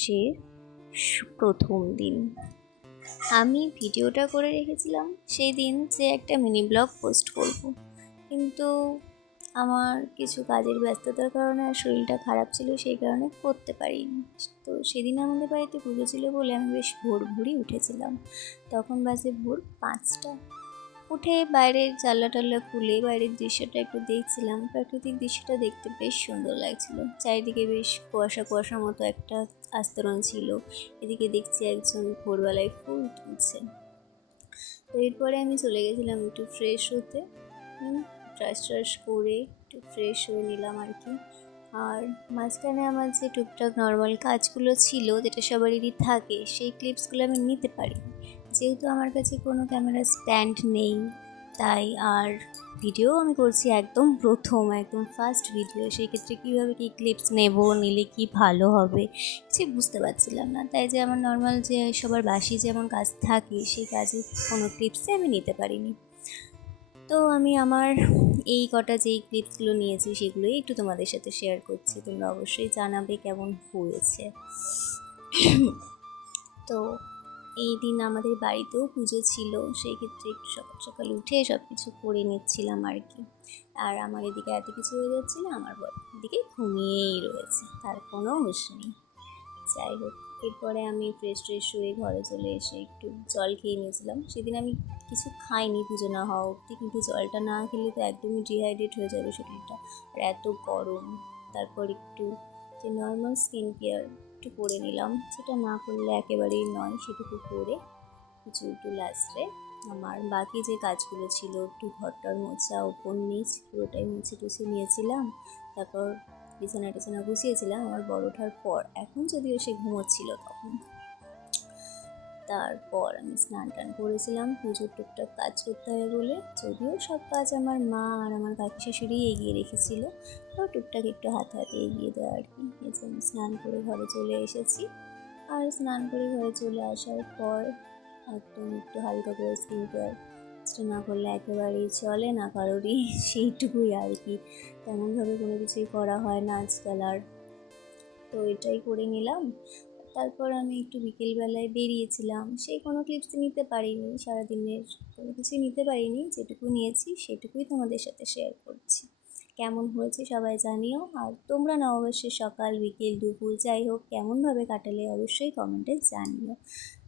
সে প্রথম দিন আমি ভিডিওটা করে রেখেছিলাম সেই দিন যে একটা মিনি ব্লগ পোস্ট করব, কিন্তু আমার কিছু কাজের ব্যস্ততার কারণে আর শরীরটা খারাপ ছিল, সেই কারণে করতে পারিনি। তো সেদিন আমাদের বাড়িতে পুজো ছিল বলে আমি বেশ ভোরই উঠেছিলাম। তখন বাজে ভোর 5টা। উঠে বাইরের জানলা টাল্লা খুলে বাইরের দৃশ্যটা একটু দেখছিলাম। প্রাকৃতিক দৃশ্যটা দেখতে বেশ সুন্দর লাগছিল। চারিদিকে বেশ কুয়াশা কুয়াশার মতো একটা আস্তরণ ছিল। এদিকে দেখছি একজন ভোরবেলায় ফুল তুলছে। তো এরপরে আমি চলে গেছিলাম একটু ফ্রেশ হতে। ব্রাশ করে একটু ফ্রেশ হয়ে নিলাম আর কি। আর মাঝখানে আমার যে টুকটাক নর্মাল কাজগুলো ছিল, যেটা সবারই থাকে, সেই ক্লিপসগুলো আমি নিতে পারি, যেহেতু আমার কাছে কোনো ক্যামেরা স্ট্যান্ড নেই। তাই আর ভিডিও আমি করছি একদম ফার্স্ট ভিডিও, সেই ক্ষেত্রে কীভাবে কী ক্লিপস নিলে কি ভালো হবে কিছু বুঝতে পারছিলাম না। তাই যে আমার নর্মাল যে সবার বাসি যেমন কাজ থাকে, সেই কাজের কোনো ক্লিপসই আমি নিতে পারিনি। তো আমি আমার এই কটা যেই ক্লিপসগুলো নিয়েছি সেগুলোই একটু তোমাদের সাথে শেয়ার করছি। তোমরা অবশ্যই জানাবে কেমন হয়েছে। তো এই দিন আমাদের বাড়িতেও পুজো ছিল, সেই ক্ষেত্রে একটু সকাল সকাল উঠে সব কিছু করে নিচ্ছিলাম আর কি। আর আমার এদিকে এত কিছু হয়ে যাচ্ছিল, আমার এদিকে ঘুমিয়েই রয়েছে, তার কোনো হুঁশ নেই। যাই হোক, এরপরে আমি ফ্রেশ হয়ে ঘরে চলে এসে একটু জল খেয়ে নিয়েছিলাম। সেদিন আমি কিছু খাইনি পুজো না হওয়া অবধি, কিন্তু জলটা না খেলে তো একদমই ডিহাইড্রেট হয়ে যাবে শরীরটা, আর এত গরম। তারপর একটু যে নর্মাল স্কিন কেয়ার একটু করে নিলাম, সেটা না করলে একেবারেই নয়, সেটুকু করে একটু লাস্টে আমার বাকি যে কাজগুলো ছিল, একটু ঘরটার মোছা, ওপর নিচ পুরোটাই মুছে টুছে নিয়েছিলাম। তারপর বিছানা গুছিয়েছিলাম আমার বড় ওঠার পর, এখন যদিও সে ঘুমোচ্ছিল তখন। তারপর আমি স্নান টান করেছিলাম, পুজোর টুকটাক কাজ করতে হবে বলে, যদিও সব কাজ আমার মা আর আমার কাকি শাশুড়ি এগিয়ে রেখেছিল, তো টুকটাক একটু হাতে এগিয়ে দেওয়া আর কি। এসে আমি স্নান করে ঘরে চলে এসেছি। আর স্নান করে ঘরে চলে আসার পর একদম একটু হালকা করে স্কিন কেয়ার না করলে একেবারেই চলে না কারোরই, সেইটুকুই আর কি। তেমনভাবে কোনো কিছুই করা হয় না আজকাল আর। তো এটাই করে নিলাম। তারপর আমি একটু বিকেলবেলায় বেরিয়েছিলাম, সেই কোনো ক্লিপস নিতে পারিনি, সারাদিনের কোনো কিছুই নিতে পারিনি। যেটুকু নিয়েছি সেটুকুই তোমাদের সাথে শেয়ার করছি। কেমন হয়েছে সবাই জানিও। আর তোমরা অবশ্যই সকাল বিকেল দুপুর যাই হোক কেমনভাবে কাটালে অবশ্যই কমেন্টে জানিও।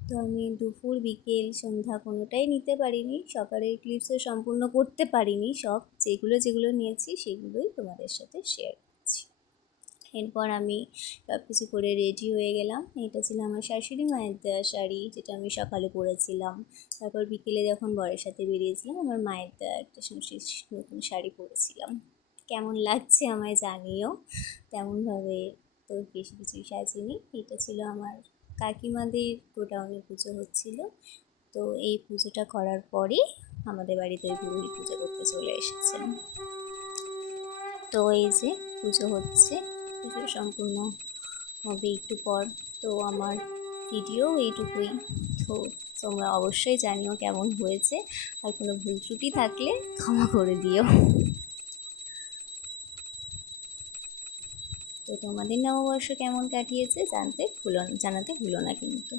তো আমি দুপুর বিকেল সন্ধ্যা কোনোটাই নিতে পারিনি, সকালের ক্লিপসও সম্পূর্ণ করতে পারিনি। সব যেগুলো নিয়েছি সেগুলোই তোমাদের সাথে শেয়ার করছি। এরপর আমি সব কিছু করে রেডি হয়ে গেলাম। এটা ছিল আমার শাশুড়ি মায়ের দেওয়া শাড়ি, যেটা আমি সকালে পরেছিলাম। তারপর বিকেলে যখন বরের সাথে বেরিয়েছিলাম, আমার মায়ের দেওয়া একটা নতুন শাড়ি পরেছিলাম। কেমন লাগছে আমায় জানিও। তেমনভাবে তো বেশি কিছুই সাজিনি। এটা ছিল আমার কাকিমাদের গোডাউনে পুজো হচ্ছিল, তো এই পুজোটা করার পরে আমাদের বাড়িতে ওই পুরোহিত পুজো করতে চলে এসেছেন। তো এই যে পুজো হচ্ছে, পুজো সম্পূর্ণ হবে একটু পর। তো আমার ভিডিও এইটুকুই। তো তোমরা অবশ্যই জানিও কেমন হয়েছে, আর কোনো ভুল ত্রুটি থাকলে ক্ষমা করে দিও। তো তোমাদের নববর্ষ কেমন কাটিয়েছে জানাতে ভুলো না কিন্তু।